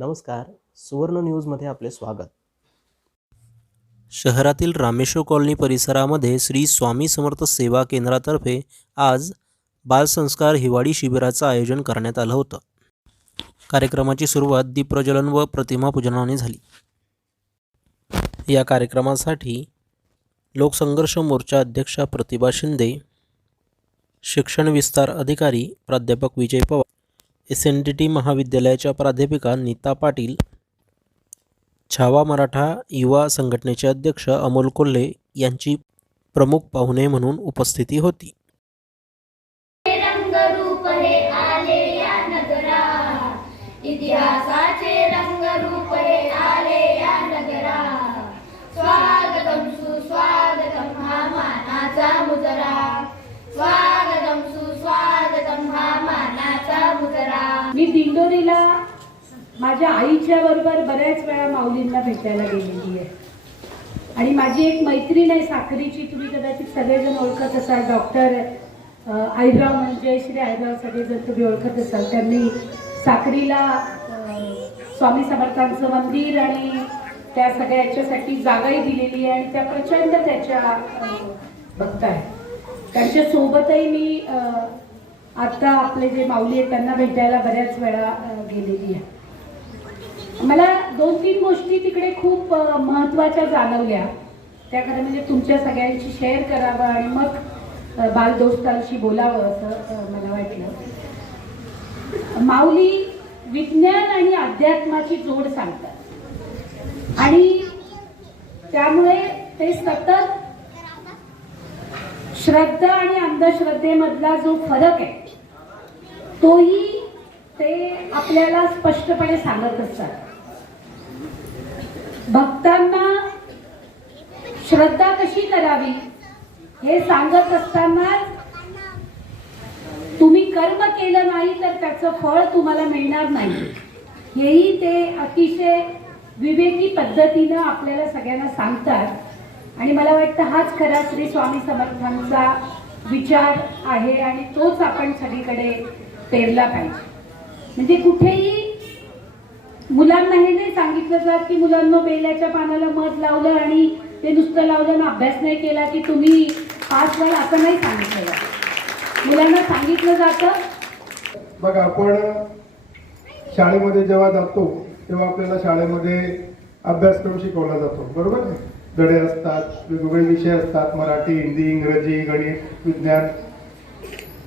नमस्कार, सुवर्ण न्यूजमध्ये आपले स्वागत. शहरातील रामेश्वर कॉलनी परिसरामध्ये श्री स्वामी समर्थ सेवा केंद्रातर्फे आज बालसंस्कार हिवाळी शिबिराचं आयोजन करण्यात आलं होतं. कार्यक्रमाची सुरुवात दीपप्रज्वलन व प्रतिमा पूजनाने झाली. या कार्यक्रमासाठी लोकसंघर्ष मोर्चा अध्यक्षा प्रतिभा शिंदे, शिक्षण विस्तार अधिकारी प्राध्यापक विजय पवार, SNDT महाविद्यालयाच्या प्राध्यापिका नीता पाटील, छावा मराठा युवा संघटनेचे अध्यक्ष अमोल कोल्हे यांची प्रमुख पाहुणे म्हणून उपस्थिती होती. रंगरूप हे आले या नगरा, इतिहासाचे रंगरूप हे आले या नगरा. स्वागतम सुस्वागतम हा मानाचा मुजरा, स्वागतम सुस्वागतम हा मानाचा मुजरा. मी दिंडोरीला माझ्या आईच्या बरोबर बऱ्याच वेळा माऊलींना भेटायला गेलेली आहे. आणि माझी एक मैत्रीण आहे साखरीची, तुम्ही कदाचित सगळेजण ओळखत असाल, डॉक्टर आईराव म्हणजे श्री आईराव, सगळेजण तुम्ही ओळखत असाल. त्यांनी साखरीला स्वामी समर्थांचं मंदिर आणि त्या सगळ्या याच्यासाठी जागाही दिलेली आहे आणि त्या प्रचंड त्याच्या भक्त आहेत. त्यांच्या सोबतही मी आता आपले जे माऊली आहेत त्यांना भेटायला बऱ्याच वेळा गेलेली आहे. मला 2-3 गोष्टी तिकडे खूप महत्त्वाच्या जाणवल्या, त्या खरं म्हणजे तुमच्या सगळ्यांशी शेअर करावं आणि मग बालदोस्तांशी बोलावं असं मला वाटलं. माऊली विज्ञान आणि अध्यात्माची जोड सांगतात आणि त्यामुळे ते सतत श्रद्धा आणि अंधश्रद्धेमधला जो फरक आहे तोही ते आपल्याला स्पष्टपणे सांगत असतात. भक्तांना श्रद्धा कशी करावी हे सांगत असतानाच तुम्ही कर्म केलं नाही तर त्याचं फळ तुम्हाला मिळणार नाही हेही ते अतिशय विवेकी पद्धतीनं आपल्याला सगळ्यांना सांगतात. आणि मला वाटतं हाच खरा श्री स्वामी समर्थांचा विचार आहे आणि तोच आपण सगळीकडे पेरला पाहिजे. म्हणजे कुठेही मुलांना हे नाही सांगितलं जात की मुलांना बेल्याच्या पानाला मध लावलं आणि ते नुसतं लावलं ना अभ्यास नाही केला की तुम्ही पास व्हाल, असं नाही सांगितलं जात. मुलांना सांगितलं जातं. बघा, आपण शाळेमध्ये जेव्हा जातो तेव्हा आपल्याला शाळेमध्ये अभ्यासक्रम शिकवला जातो, बरोबर आहे. धडे असतात, वेगवेगळे विषय असतात, मराठी, हिंदी, इंग्रजी, गणित, विज्ञान.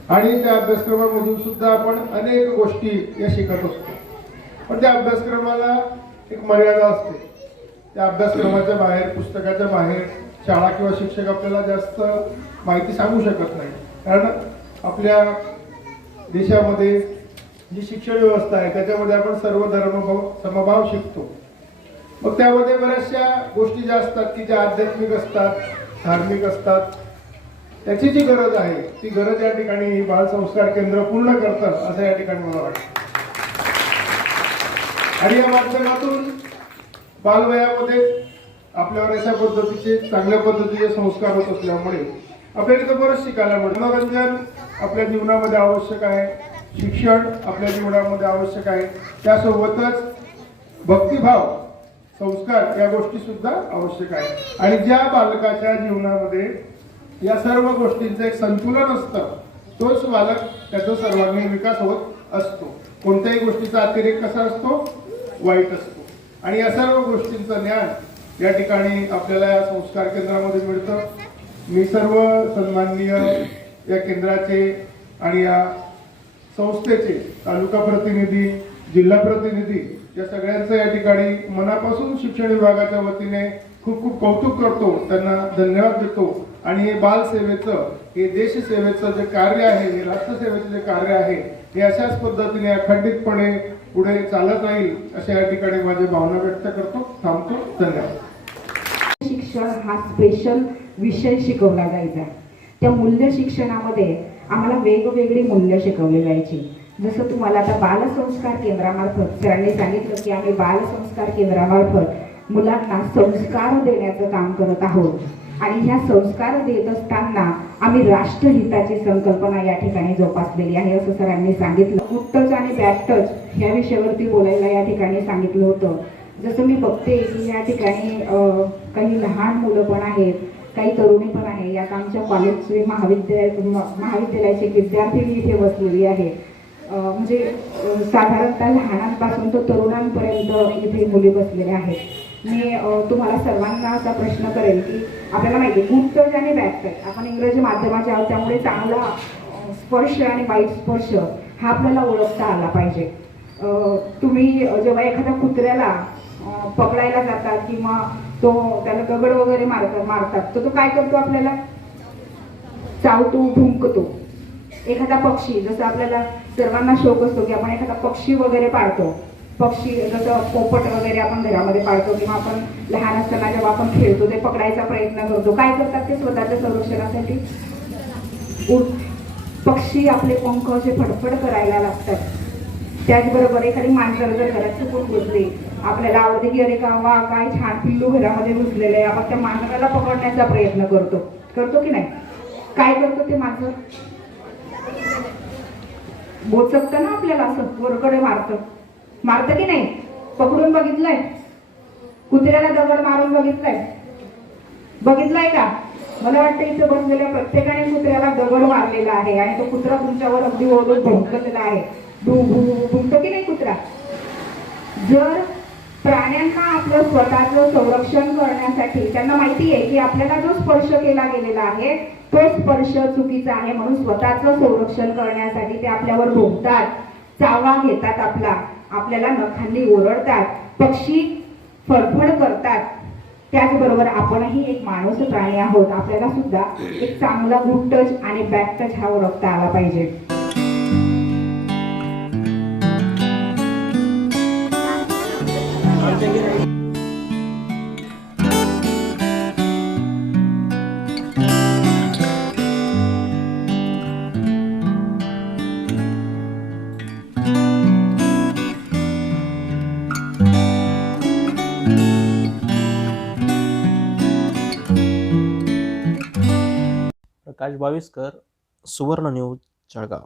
आणि त्या अभ्यासक्रमामधून सुद्धा आपण अनेक गोष्टी या शिकत असतो. पण त्या अभ्यासक्रमाला एक मर्यादा असते. त्या अभ्यासक्रमाच्या बाहेर, पुस्तकाच्या बाहेर शाळा किंवा शिक्षक आपल्याला जास्त माहिती सांगू शकत नाही. कारण आपल्या देशामध्ये जी शिक्षण व्यवस्था आहे त्याच्यामध्ये आपण सर्व धर्म समभाव शिकतो. मग त्यामध्ये बऱ्याचशा गोष्टी ज्या असतात की ज्या आध्यात्मिक असतात, धार्मिक असतात, त्याची जी गरज आहे ती गरज या ठिकाणी बालसंस्कार केंद्र पूर्ण करतं असं या ठिकाणी मला वाटतं. आणि या माध्यमातून बालवयामध्ये आपल्यावर अशा पद्धतीचे चांगल्या पद्धतीचे संस्कार होत असल्यामुळे आपल्याला इथं बरंच शिकायला मिळतं. मनोरंजन आपल्या जीवनामध्ये आवश्यक आहे, शिक्षण आपल्या जीवनामध्ये आवश्यक आहे, त्यासोबतच भक्तिभाव, संस्कार या गोष्टी सुद्धा आवश्यक आहे. आणि ज्या बालकाच्या जीवनामध्ये या सर्व गोष्टींचं एक संतुलन असतं तोच बालक त्याचा सर्वांगीण विकास होत असतो. कोणत्याही गोष्टीचा अतिरेक कसा असतो, वाईट असतो. आणि या सर्व गोष्टींचं ज्ञान या ठिकाणी आपल्याला या संस्कार केंद्रामध्ये मिळतं. मी सर्व सन्माननीय या केंद्राचे आणि या संस्थेचे तालुका प्रतिनिधी, जिल्हा प्रतिनिधी या सगळ्यांचं या ठिकाणी मनापासून शिक्षण विभागाच्या वतीने खूप खूप कौतुक करतो, त्यांना धन्यवाद देतो. आणि हे बालसेवेचं, हे देशसेवेचं जे कार्य आहे, हे राष्ट्रसेवेचं जे कार्य आहे, हे अशाच पद्धतीने अखंडितपणे पुढे चालत राहील अशा या ठिकाणी माझी भावना व्यक्त करतो. थांबतो. धन्यवाद. शिक्षण हा स्पेशल विषय शिकवला जायचा. त्या मूल्य शिक्षणामध्ये आम्हाला वेगवेगळी मूल्य शिकवली जायची. जसं तुम्हाला आता बालसंस्कार केंद्रामार्फत सरांनी सांगितलं की आम्ही बालसंस्कार केंद्रामार्फत मुलांना संस्कार देण्याचं काम करत आहोत. आणि ह्या संस्कार देत असताना आम्ही राष्ट्रहिताची संकल्पना या ठिकाणी जोपासलेली आहे असं सरांनी सांगितलं. गुड टच आणि बॅड टच ह्या विषयावरती बोलायला या ठिकाणी सांगितलं होतं. जसं मी बघते की या ठिकाणी काही लहान मुलं पण आहेत, काही तरुणी पण आहे. यात आमच्या कॉलेजचे महाविद्यालयाचे विद्यार्थी इथे बसलेली आहे. म्हणजे साधारणतः लहानांपासून तर तरुणांपर्यंत इथे मुली बसलेल्या आहेत. मी तुम्हाला सर्वांना असा प्रश्न करेल की आपल्याला माहिती आहे गुड टच आणि बॅड टच, आपण इंग्रजी माध्यमाचे आहोत त्यामुळे चांगला स्पर्श आणि वाईट स्पर्श हा आपल्याला ओळखता आला पाहिजे. तुम्ही जेव्हा एखाद्या कुत्र्याला पकडायला जातात किंवा त्याला दगड वगैरे मारतात तर तो काय करतो, आपल्याला चावतो, भुंकतो. एखादा पक्षी, जसं आपल्याला सर्वांना शौक असतो की आपण एखादा पक्षी वगैरे पाळतो. पक्षी जसं पोपट वगैरे आपण घरामध्ये पाळतो किंवा आपण लहान असताना जेव्हा आपण खेळतो ते पकडायचा प्रयत्न करतो. काय करतात ते स्वतःच्या संरक्षणासाठी पक्षी आपले पंख असे फडफड करायला लागतात. त्याचबरोबर एखादी मांजर जर घरात चुकून घुसली, आपल्याला आवडते की अरे वा काय छान पिल्लू घरामध्ये घुसलेलं आहे, आपण त्या मांजराला पकडण्याचा प्रयत्न करतो की नाही? काय करतो ते मांजर? बोचकतं ना आपल्याला, असं वरकडे मारतं की नाही? पकडून बघितलंय? कुत्र्याला दगड मारून बघितलाय का? मला वाटतं इथं बसलेल्या प्रत्येकाने कुत्र्याला दगड मारलेला आहे आणि तो कुत्रा तुमच्यावर अगदी ओरडून भुंकलेला आहे. भुंकतो की नाही कुत्रा? जर प्राण्यांना आपलं स्वतःचं संरक्षण करण्यासाठी त्यांना माहिती आहे की आपल्याला जो स्पर्श केला गेलेला आहे तो स्पर्श चुकीचा आहे, म्हणून स्वतःचं संरक्षण करण्यासाठी ते आपल्यावर भुंकतात, चावा घेतात, आपल्याला नखांनी ओरडतात, पक्षी फडफड करतात. त्याचबरोबर आपणही एक माणूस प्राणी आहोत, आपल्याला सुद्धा एक चांगला गुड टच आणि बॅड टच हा ओळखता आला पाहिजे. प्रकाश बाविस्कर, सुवर्ण न्यूज, जळगाव.